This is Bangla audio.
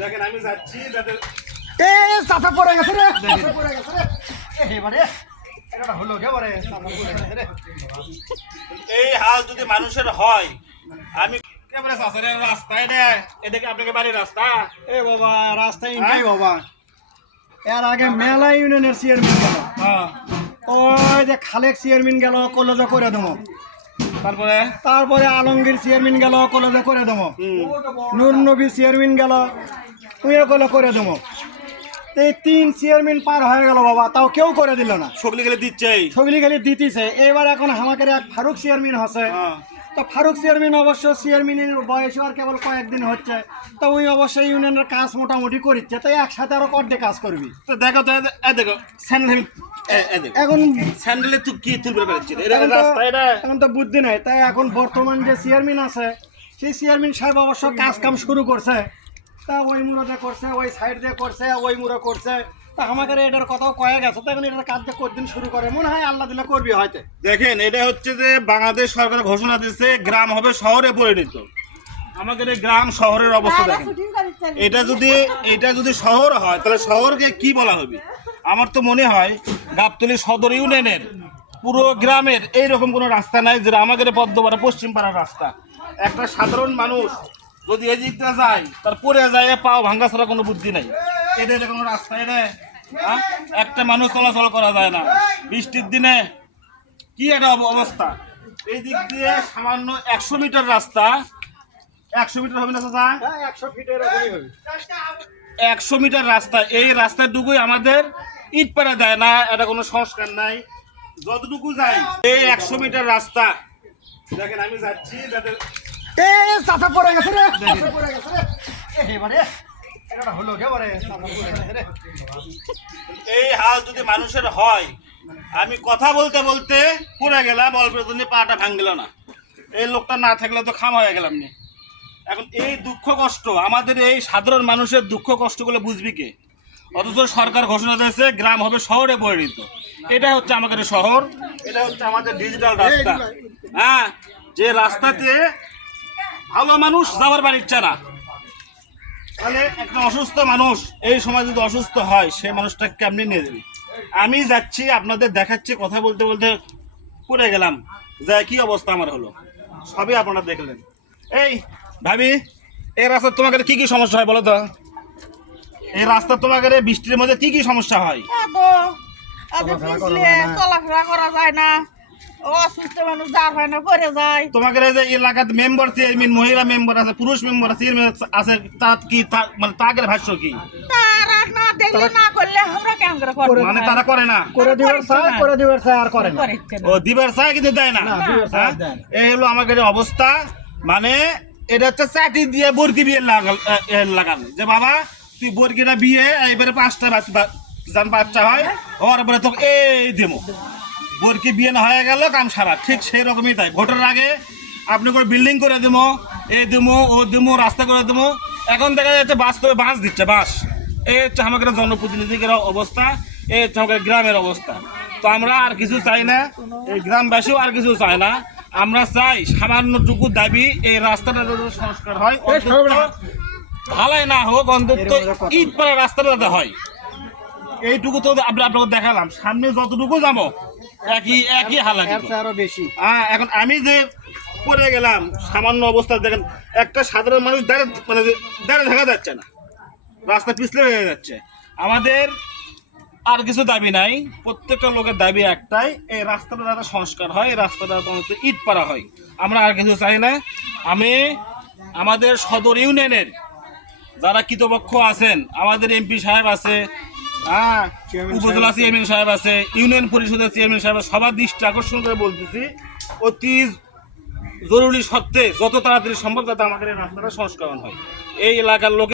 দেখেন আমি যাচ্ছি যাতে চাচা পড়ে গেছে রে, চাচা পড়ে গেছে রে। এবারে এটা হলো এবারে চাচা পড়ে গেছে রে। এই হাল যদি মানুষের হয় আমি কেমন আছে রাস্তায় রে এদিকে আপনাকে বাড়ির রাস্তা এ বাবা রাস্তায় নাই বাবা। এর আগে মেলা ইউনিয়নের চেয়ারম্যান গেল, হ্যাঁ ওই যে খালেক চেয়ারম্যান গেল কলেজে করে দেবো। তারপরে তারপরে আলমগীর চেয়ারম্যান গেল কলেজে করে দেবো। নূর নবী চেয়ারম্যান গেল তুইও করে দেবো। এই 3 চেয়ারম্যান পার হয়ে গেল বাবা, তাও কেউ করে দিল না। সগলি গেলে দিচ্ছেই সগলি খালি দিতেছে। এবার এখন আমাদের এক ফারুক চেয়ারম্যান হচ্ছে। তো ফারুক চেয়ারম্যান অবশ্য চেয়ারম্যানের বয়স আর কেবল কয়েকদিন হচ্ছে, তো ওই অবশ্যই ইউনিয়নের কাজ মোটামুটি করিচ্ছে, তাই একসাথে আরো কর্ডে কাজ করবি। তো দেখো তো দেখো স্যান্ডেল এখন স্যান্ডেলে তুই কি তুলবে পারছিস এটা রাস্তা এটা এখন তো বুদ্ধি নাই, তাই এখন বর্তমান যে চেয়ারম্যান আছে সেই চেয়ারম্যান সাহেব অবশ্য কাজ কাম শুরু করছে। তা ওই মুড়োতে করছে, ওই সাইড দিয়ে করছে, ওই মুড়ো করছে। তা আমাদের এটার কথাও কয়ে গেছে, তো এখন এটার কাজটা কতদিন শুরু করে মনে হয় আল্লাহ দিলে করবি হয়তো। দেখেন এটা হচ্ছে যে বাংলাদেশ সরকার ঘোষণা দিচ্ছে গ্রাম হবে শহরে পরিণত। আমাদের এই গ্রাম শহরের অবস্থা দেখেন। এটা যদি শহর হয় তাহলে শহরকে কি বলা হবে? আমার তো মনে হয় গাবতলী সদর ইউনিয়নের পুরো গ্রামের এইরকম কোনো রাস্তা নাই যেটা আমাদের পদ্মপাড়া পশ্চিম পাড়ার রাস্তা। একটা সাধারণ মানুষ যদি এদিকটা যায় তার পরে যায় পাও ভাঙ্গা ছাড়া কোনো বুদ্ধি নাই। এটা কোনো রাস্তা এটা একটা মানুষ চলাচল করা যায় না বৃষ্টির দিনে। কি একটা অবস্থা! এই দিক দিয়ে সামান্য 100 মিটার রাস্তা, 100 মিটার হবে না চাচা? 100 ফিটের এরকমই হবে। 100 মিটার রাস্তা, এই রাস্তাটুকুই আমাদের ইট পাড়া দেয় না, এটা কোনো সংস্কার নাই। যতটুকু যাই এই 100 মিটার রাস্তা দেখেন আমি যাচ্ছি যাতে চাচা পড়ে গেছে রে, চাচা পড়ে গেছে রে। এবারে এটা হলো এবারে চাচা পড়ে গেছে রে। এই হাল যদি মানুষের হয় আমি কথা বলতে বলতে পড়ে গেলাম, অল্প জন্য পাটা ভাঙল না। এই লোকটা না থাকলে তো খাম হয়ে গেলাম না। এখন এই দুঃখ কষ্ট আমাদের এই সাধারণ মানুষের দুঃখ কষ্টগুলো বুঝবি কে? অথচ সরকার ঘোষণা দিয়েছে গ্রাম হবে শহরে পরিণত। এটা হচ্ছে আমাদের শহর, এটা হচ্ছে আমাদের ডিজিটাল রাস্তা। হ্যাঁ, যে রাস্তাতে ভালো মানুষ যাওয়ার বাড়ি ইচ্ছা না। তাহলে একটা অসুস্থ মানুষ এই সময় যদি অসুস্থ হয় সে মানুষটা কেমনি নিয়ে যাবে? আমি যাচ্ছি আপনাদের দেখাচ্ছি, কথা বলতে বলতে পড়ে গেলাম, যা কি অবস্থা আমার হলো সবই আপনারা দেখলেন। এই ভাবি, এই রাস্তা তোমাদের কি কি সমস্যা হয় বলো তো? এই রাস্তা তোমাদের বৃষ্টির মধ্যে কি কি সমস্যা হয়? চলাফেরা করা যায় না, অসুস্থ মানুষ দাঁড় হয় না, পড়ে যায়। তোমাদের এই যে এলাকার মেম্বার চেয়ারম্যান, মহিলা মেম্বার আছে, পুরুষ মেম্বার আছে, আছে, তার কি মানে তাদের ভাষ্য কি? তারা না দেখলে না করলে আমরা কেমন করে করবো? মানে তারা করে না, করে দিবার চাই আর করে না। ও দিবার চায় কিন্তু দেয় না। দিবার চাই আর দেয় না। এই হলো আমাদের অবস্থা। মানে এটা হচ্ছে চাটি দিয়ে বর্গি বিয়ে লাগানো, যে বাবা তুই বর্গিটা বিয়ে এবারে 5টা বাচ্চা হয়, ওর পরে তো এই দেবো বর্গি বিয়ে না হয়ে গেল কাম সারা। ঠিক সেই রকমই তাই ভোটের আগে আপনি করে বিল্ডিং করে দেবো, এই দেবো ও দেবো, রাস্তা করে দেবো। এখন দেখা যাচ্ছে বাস্তবে বাঁশ দিচ্ছে, বাঁশ। এই হচ্ছে আমাদের জনপ্রতিনিধিদের অবস্থা, এই হচ্ছে আমাদের গ্রামের অবস্থা। তো আমরা আর কিছু চাই না, এই গ্রামবাসীও আর কিছু চায় না। আমরা চাই সামান্যটুকু দাবি এই রাস্তাটা যদি সংস্কার হয়, ঢালাই না হোক, অন্তত ইট পাড়া রাস্তাটা যাতে হয়। এইটুকু তো আপনাকে দেখালাম, সামনে যতটুকু যাবো একই হালাকি। আরো বেশি এখন আমি যে পড়ে গেলাম সামান্য অবস্থা দেখেন, একটা সাধারণ মানুষ দাঁড়িয়ে থাকা যাচ্ছে না, রাস্তা পিছলে হয়ে যাচ্ছে। আমাদের আর কিছু দাবি নাই, প্রত্যেকটা লোকের দাবি একটাই, এই রাস্তাটা যাতে সংস্কার হয়, এই রাস্তাটা ইট পাড়া হয়। আমরা আর কিছু চাই না। আমি আমাদের সদর ইউনিয়নের যারা কৃতপক্ষ আছেন, আমাদের এমপি সাহেব আছে, হ্যাঁ, উপজেলা চেয়ারম্যান সাহেব আছে, ইউনিয়ন পরিষদের চেয়ারম্যান সাহেব, সবার দৃষ্টি আকর্ষণ করে বলতেছি, অতি জরুরি সত্ত্বে যত তাড়াতাড়ি সম্ভব যাতে আমাদের এই রাস্তাটা সংস্করণ হয়। এই এলাকার লোক